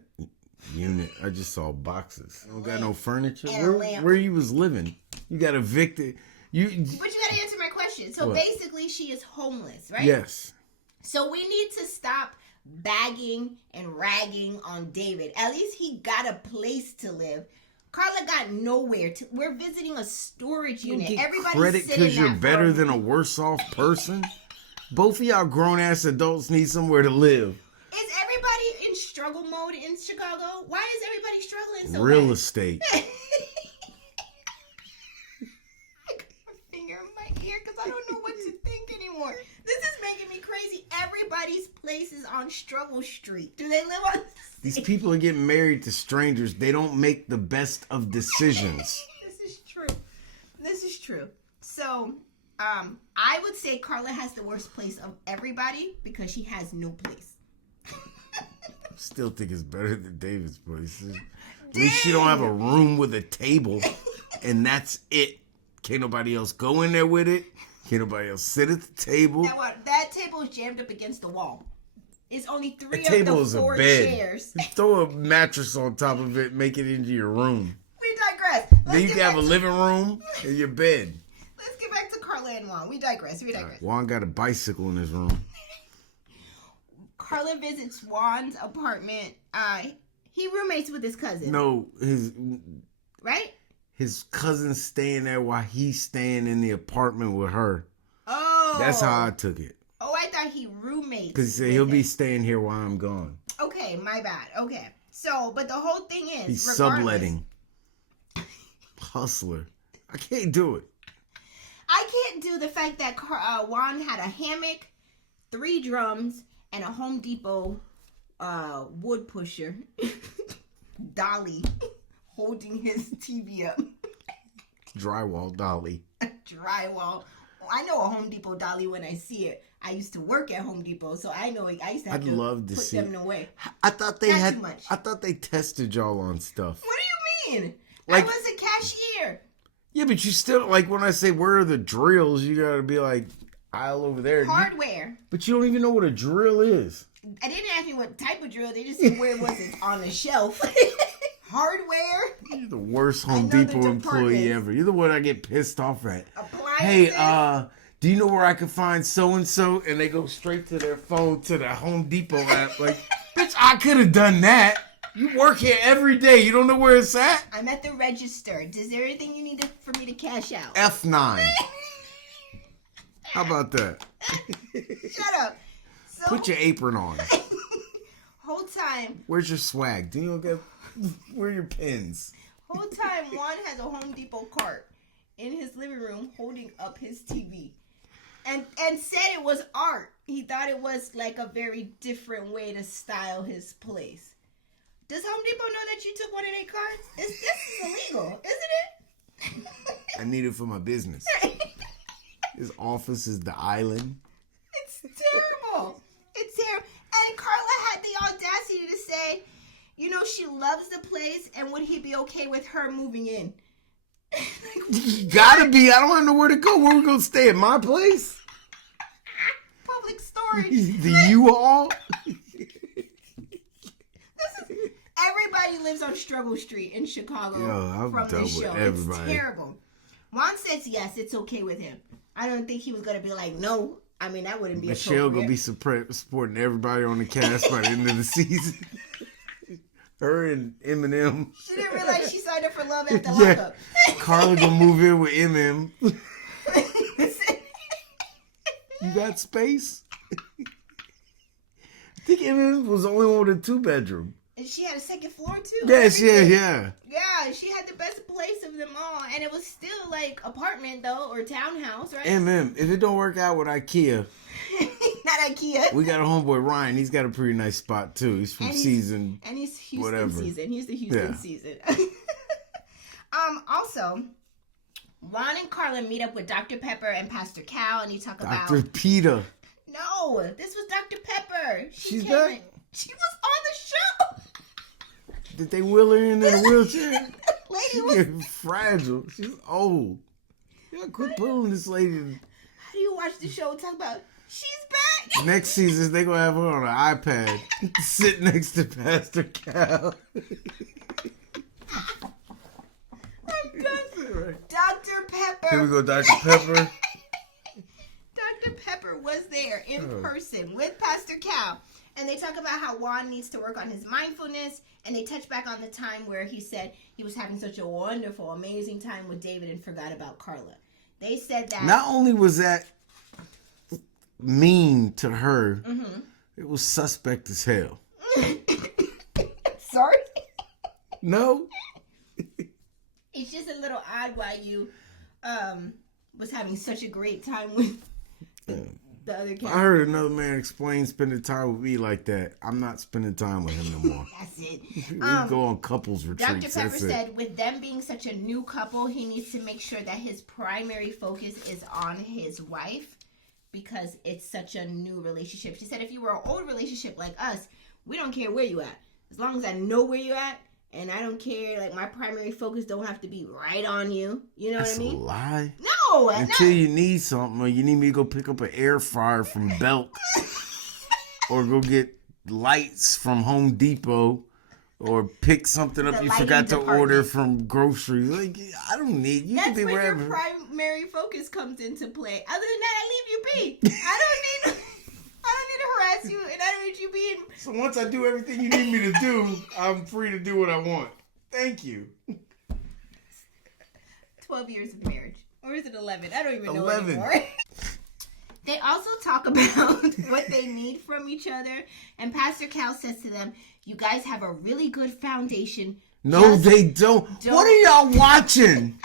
unit. I just saw boxes. Don't got no furniture. And Where you was living? You got evicted. But you got to answer my question. So basically, she is homeless, right? Yes. So we need to stop bagging and ragging on David. At least he got a place to live. Carla got nowhere. We're visiting a storage unit. Everybody's credit because you're better than a worse off person. Both of y'all grown ass adults need somewhere to live. Is everybody in struggle mode in Chicago? Why is everybody struggling so Real bad? estate. I got my finger in my ear because I don't know what to think anymore. This is making me crazy. Everybody's place is on Struggle Street. Do they live on? These people are getting married to strangers. They don't make the best of decisions. This is true. So, I would say Carla has the worst place of everybody because she has no place. Still think it's better than David's place. At least she don't have a room with a table, and that's it. Can't nobody else go in there with it. Can't nobody else sit at the table. That table is jammed up against the wall. It's only 3 of the 4 chairs. Throw a mattress on top of it, make it into your room. We digress. Then you can have a living room and your bed. Let's get back to Carla and Juan. We digress. Juan got a bicycle in his room. Carla visits Juan's apartment. He roommates with his cousin. No, Right? His cousin's staying there while he's staying in the apartment with her. Oh. That's how I took it. Oh, I thought he roommates. Because he said he'll be staying here while I'm gone. Okay, my bad. Okay. So, but the whole thing is... He's subletting. Hustler. I can't do it. I can't do the fact that Juan had a hammock, 3 drums, and a Home Depot wood pusher. Dolly holding his TV up. Drywall dolly. Drywall. I know a Home Depot dolly when I see it. I used to work at Home Depot, so I know I used to have put them away. I thought they Too much. I thought they tested y'all on stuff. What do you mean? Like, I was a cashier. Yeah, but you still, like, when I say where are the drills, you gotta be like, aisle over there. Hardware. But you don't even know what a drill is. I didn't ask me what type of drill. They just said where was it on the shelf. Hardware. You're the worst Home Depot employee ever. You're the one I get pissed off at. Appliances. Hey, do you know where I can find so-and-so? And they go straight to their phone, to the Home Depot app. Like, bitch, I could have done that. You work here every day. You don't know where it's at? I'm at the register. Is there anything you need for me to cash out? F9. How about that? Shut up. So, Put your apron on. Whole time. Where's your swag? Do you get... Where are your pins? Whole time Juan has a Home Depot cart in his living room holding up his TV. And said it was art. He thought it was like a very different way to style his place. Does Home Depot know that you took one of their cards? This is illegal, isn't it? I need it for my business. His office is the island. It's terrible. It's terrible. And Carla had the audacity to say, you know, she loves the place, and would he be okay with her moving in? Gotta be. I don't want to know where to go. Where we gonna stay? At my place? Public storage. The U-Haul? Everybody lives on Struggle Street in Chicago. Yo, I'm from done this with show. everybody. It's terrible. Juan says yes, it's okay with him. I don't think he was gonna be like, no. I mean, that wouldn't be Michelle appropriate. gonna be supporting everybody on the cast by the end of the season. Her and Eminem. She didn't realize she signed up for Love After Yeah. Lockup. Carla gonna move in with MM. You got space? I think MM was the only one with a 2-bedroom. And she had a second floor too. Yes, Everything. yeah. Yeah, she had the best place of them all. And it was still like apartment though, or townhouse, right? MM, if it don't work out with IKEA, Not IKEA. we got a homeboy, Ryan. He's got a pretty nice spot too. He's from season. And he's Houston whatever. season. He's the Houston Yeah. season. Also, Juan and Carla meet up with Dr. Pepper and Pastor Cal, and he talk about Dr. Peter. No, this was Dr. Pepper. She's came back? in. She was on the show. Did they wheel her in a wheelchair? Lady was. She's fragile. She's old. Yeah, quit pulling this lady. How do you watch the show and talk about she's back? Next season, they gonna have her on an iPad, sit next to Pastor Cal. I'm done. Dr. Pepper. Here we go, Dr. Pepper. Dr. Pepper was there in person with Pastor Cal. And they talk about how Juan needs to work on his mindfulness. And they touch back on the time where he said he was having such a wonderful, amazing time with David and forgot about Carla. They said that. Not only was that mean to her, it was suspect as hell. Sorry? No? It's just a little odd why you was having such a great time with the other character. I heard another man explain spending time with me like that. I'm not spending time with him no more. That's it. We go on couples retreats. Dr. Pepper That's it. said with them being such a new couple, he needs to make sure that his primary focus is on his wife because it's such a new relationship. She said if you were an old relationship like us, we don't care where you at. As long as I know where you at, and I don't care, like my primary focus don't have to be right on you. You know That's what I a mean? lie. No, Until no. you need something, or you need me to go pick up an air fryer from Belk, or go get lights from Home Depot, or pick something up The you lighting forgot to department. order from groceries. Like, I don't need you. That's Can be when wherever. your primary focus comes into play. Other than that, I leave you be. I don't need to harass you, and I don't need you being. So once I do everything you need me to do, I'm free to do what I want. Thank you. 12 years of marriage. Or is it 11? I don't even know 11. anymore. They also talk about what they need from each other. And Pastor Cal says to them, you guys have a really good foundation. No, Just they don't. What are y'all watching?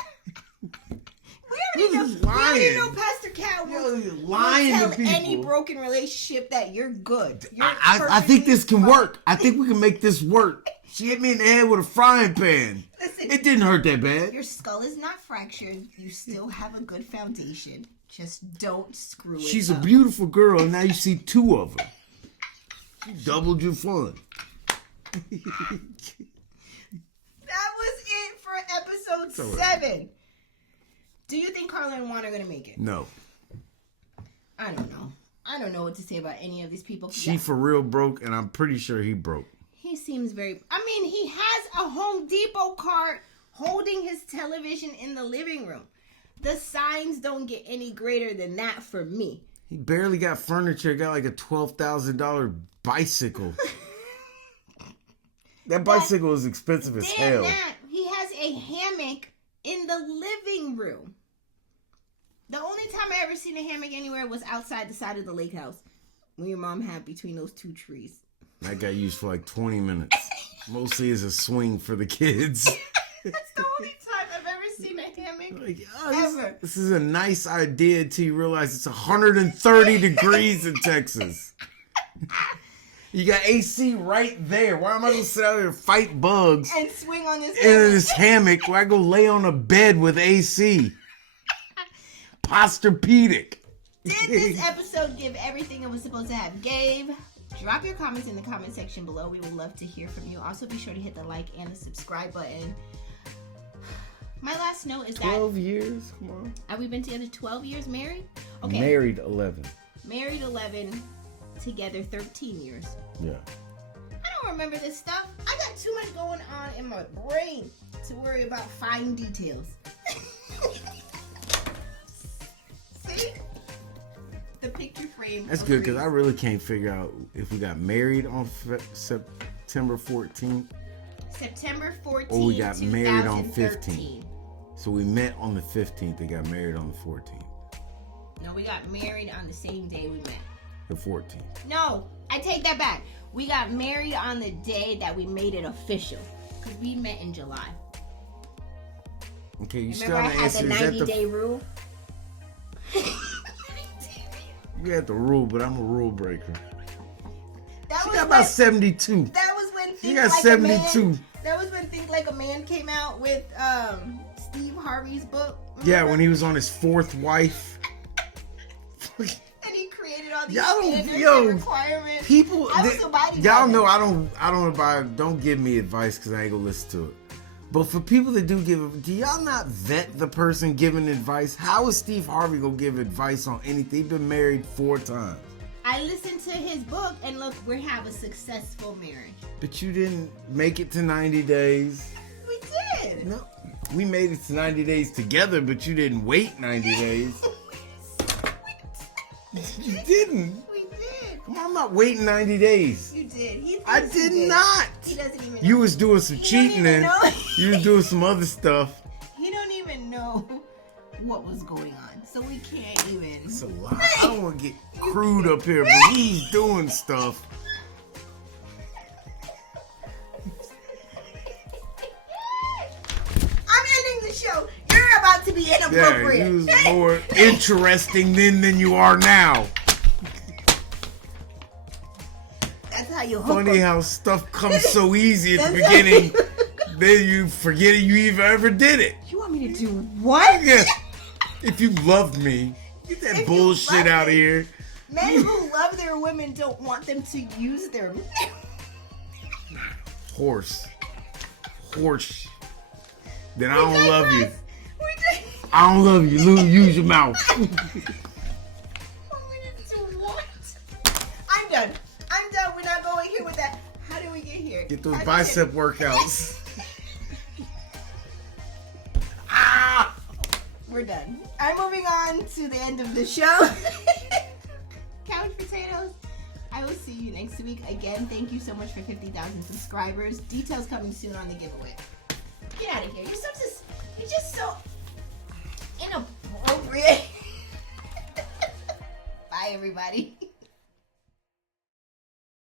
We already know Pastor Cal Yo, will you're lying tell to people. any broken relationship that you're good. You're I think this can perfectly work. I think we can make this work. She hit me in the head with a frying pan. Listen, It didn't hurt that bad. your skull is not fractured. You still have a good foundation. Just don't screw it She's a up. beautiful girl, and now you see two of her. She doubled your fun. That was it for episode all right. 7. Do you think Carla and Juan are going to make it? No. I don't know. I don't know what to say about any of these people. She for real broke, and I'm pretty sure he broke. He seems very... I mean, he has a Home Depot cart holding his television in the living room. The signs don't get any greater than that for me. He barely got furniture. Got like a $12,000 bicycle. That bicycle is expensive as hell. That, he has a hammock in the living room. The only time I ever seen a hammock anywhere was outside the side of the lake house when your mom had between those two trees. That got used for like 20 minutes. Mostly as a swing for the kids. That's the only time I've ever seen a hammock like, ever. This is a nice idea until you realize it's 130 degrees in Texas. You got AC right there. Why am I going to sit out here and fight bugs? And swing on this in hammock. this hammock where I go lay on a bed with AC. Posturpedic. Did this episode give everything it was supposed to have? Gave? Drop your comments in the comment section below. We would love to hear from you. Also, be sure to hit the like and the subscribe button. My last note is 12 years? Come on. Have we been together 12 years married? Okay. Married 11. Married 11. Together 13 years. Yeah. I don't remember this stuff. I got too much going on in my brain to worry about fine details. See? The picture frame. That's good because I really can't figure out if we got married on September 14th. September 14th, or we got married on 2013. 15th. So we met on the 15th and got married on the 14th. No, we got married on the same day we met. The 14th. No, I take that back. We got married on the day that we made it official. Because we met in July. Okay, you Remember still I haven't had the answered. 90-day rule? You had the rule, but I'm a rule breaker. That She was got about 72. That was when You Think got Like 72. A Man. That was when Think Like a Man came out with Steve Harvey's book. Remember? Yeah, when he was on his fourth wife. And he created all these Y'all standards yo, and requirements. People, I was abiding y'all by know them. I don't give me advice because I ain't gonna listen to it. But for people that do y'all not vet the person giving advice? How is Steve Harvey gonna give advice on anything? He's been married 4 times. I listened to his book and look, we have a successful marriage. But you didn't make it to 90 days. We did. No, we made it to 90 days together, but you didn't wait 90 days. You didn't. We did. Come on, I'm not waiting 90 days. You did. I did not. He doesn't even know. You was doing some cheating even and know. you was doing some other stuff. He don't even know what was going on, so we can't even. It's a lot. I don't want to get crude up here, but we was doing stuff. I'm ending the show. You're about to be Yeah, inappropriate. you was more interesting then than you are now. That's how you hook Funny 'em. how stuff comes so easy at the That's how beginning, then you forget you even ever did it. You want me to do what? Yeah. If you loved me, get that If you bullshit loved out of me. here. Men who love their women don't want them to use their. Horse. Then I don't love you. We did. I don't love you. Use your mouth. We didn't do what? I'm done. We're not going here with that. How did we get here? Get those How did bicep we workouts. Ah! We're done. I'm moving on to the end of the show. Couch potatoes. I will see you next week. Again, thank you so much for 50,000 subscribers. Details coming soon on the giveaway. Get out of here. You're just so inappropriate. Bye, everybody.